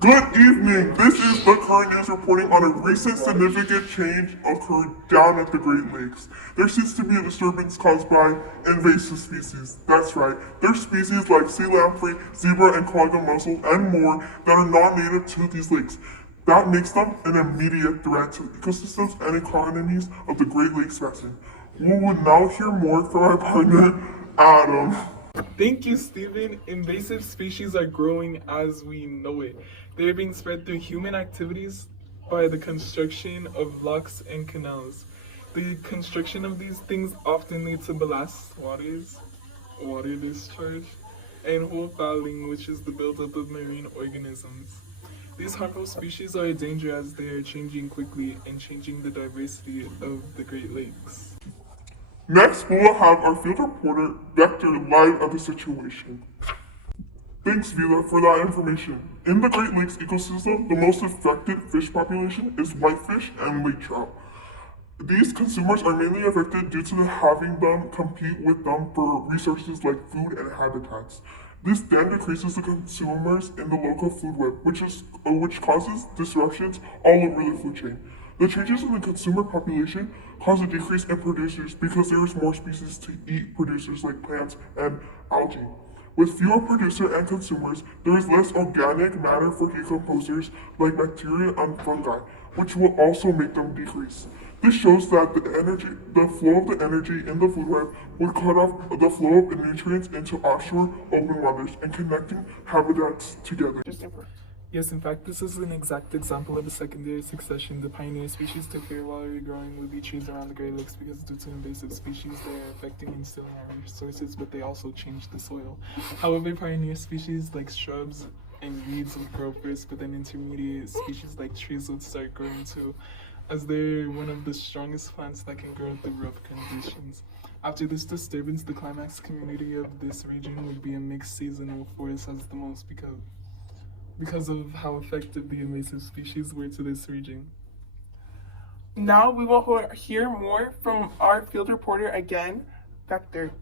Good evening. This is the current news reporting on a recent significant change occurred down at the Great Lakes. There seems to be a disturbance caused by invasive species. That's right. There's species like sea lamprey, zebra and quagga mussel, and more that are non-native to these lakes. That makes them an immediate threat to ecosystems and economies of the Great Lakes basin. We will now hear more from our partner, Adam. Thank you, Stephen. Invasive species are growing as we know it. They are being spread through human activities by the construction of locks and canals. The construction of these things often leads to ballast waters, water discharge, and hole fouling, which is the buildup of marine organisms. These harmful species are a danger as they are changing quickly and changing the diversity of the Great Lakes. Next, we will have our field reporter, Vector, live at the situation. Thanks, Vila, for that information. In the Great Lakes ecosystem, the most affected fish population is whitefish and lake trout. These consumers are mainly affected due to having them compete with them for resources like food and habitats. This then decreases the consumers in the local food web, which causes disruptions all over the food chain. The changes in the consumer population cause a decrease in producers because there is more species to eat producers like plants and algae. With fewer producer and consumers, there is less organic matter for decomposers like bacteria and fungi, which will also make them decrease. This shows that the flow of the energy in the food web would cut off the flow of the nutrients into offshore open waters and connecting habitats together. Yes, in fact, this is an exact example of a secondary succession. The pioneer species took care while regrowing would be trees around the Great Lakes because due to invasive species, they are affecting and stealing our resources, but they also change the soil. However, pioneer species like shrubs and weeds would grow first, but then intermediate species like trees would start growing too, as they're one of the strongest plants that can grow through rough conditions. After this disturbance, the climax community of this region would be a mixed seasonal forest as the most because of how effective the invasive species were to this region. Now we will hear more from our field reporter again, Vector.